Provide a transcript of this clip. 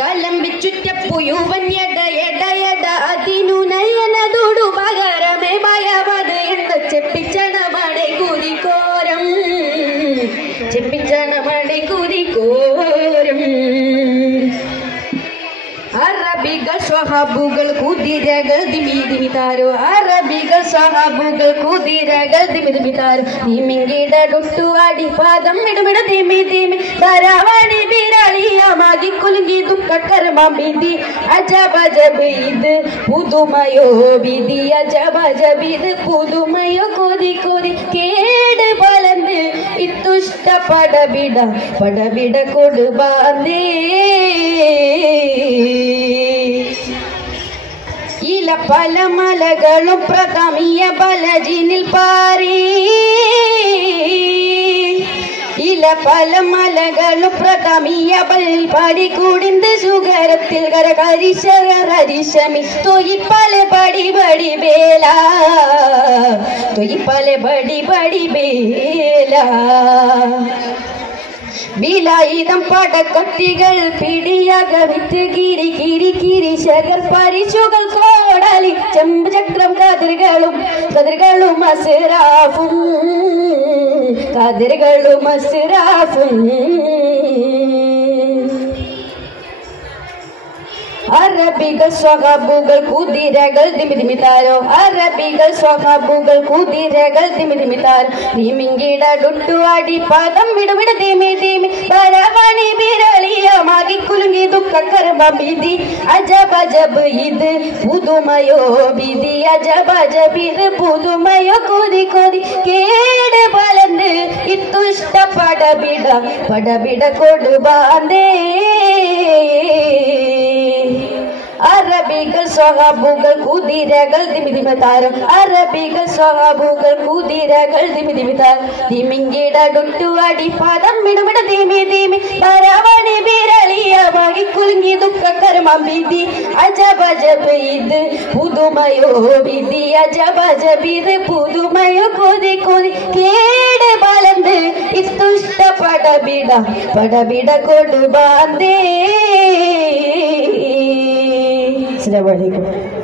കലം വിച്ചുറ്റപ്പുയുവന്യടയടയട അതിനു നയനതൊടു പകരമേ ഭയവത് എന്ന ചെപ്പിച്ചണമടை കുതിക്കോരം ചെപ്പിച്ചണമടை കുതിക്കോരം അറബികൾ സ്വഹാബുകൾ കുതിരകൾ ദിമിദിമിതാരോ അറബികൾ സ്വഹാബുകൾ കുതിരകൾ ദിമിദിമിതാരോ തിമിങ്കിടൊട്ടു അടിപാദം മിടുമിട തിമി തിമി ധാരാവണി വിരളിയമാകി കുലുങ്ങി ദുഃഖകർമ്മി അജബജബ് ഇത് പുതുമയോ വിധി അജബജബ് ഇത് പുതുമയോ കൊതി കൊതി കേട് പലന്ന് ഇത്തുഷ്ട പടബിട പടബിട കൊടുബാന്തേ ഇല പല മലകളും പ്രഥമിയ ബലജിനിൽ പാറി ഇല പല മലകളും പ്രഥമിയ ബലിൽ പാടി കൂടിന്ത് സുഗരത്തിൽ കരകരിശമി തൊയ്പല ബടി ബടി ബേല തൊയ്പല ബടി ബടി ബേല വിലായുധം പടക്കൊത്തികൾ പിടിയാക വിറ്റ് കിരി കിരി കിരിശകൾ പരിശുകൾ കോടാലി ചെമ്പ് ചക്രം കതിர்களுം അസ്റാഫും കതിர்களுം അസ്റാഫും അറബികൾ സ്വഹാബുകൾ കുതിരകൾ ദിമിദിമിതാരോ അറബികൾ സ്വഹാബുകൾ കുതിരകൾ ദിമിദിമിതാരോ തിമിങ്കിടൊട്ടു അടിപാദം വിടുവിട തിമി തിമി ധാരാവണി വിരളിയമാകി കുലുങ്ങി ദുഃഖകർമ്മി അജബജബ് ഇത് പുതുമയോ വിധി അജബജബ് ഇത് പുതുമയോ കൊതി കൊതി കേട് പലന്ന് ഇത്തുഷ്ട പടബിട കൊടുബാന്തേ അറബികൾ സ്വഹാബുകൾ കുതിരകൾ ദിമിദിമിതാരം അറബികൾ സ്വഹാബുകൾ കുതിരകൾ ദിമിദിമിതാരം തിമിങ്കിടൊട്ടു അടിപാദം മിടുമിട തിമി തിമി ധാരാവണി വിരളിയമാകി കുലുങ്ങി ദുഃഖകർമ്മി അജബജബ് ഇത് പുതുമയോ വിധി അജബജബ് ഇത് പുതുമയോ കൊതി കൊതി കേട് പലന്ന് ഇത്തുഷ്ട പടബിട കൊടുബാന്തേ. Assalamualaikum.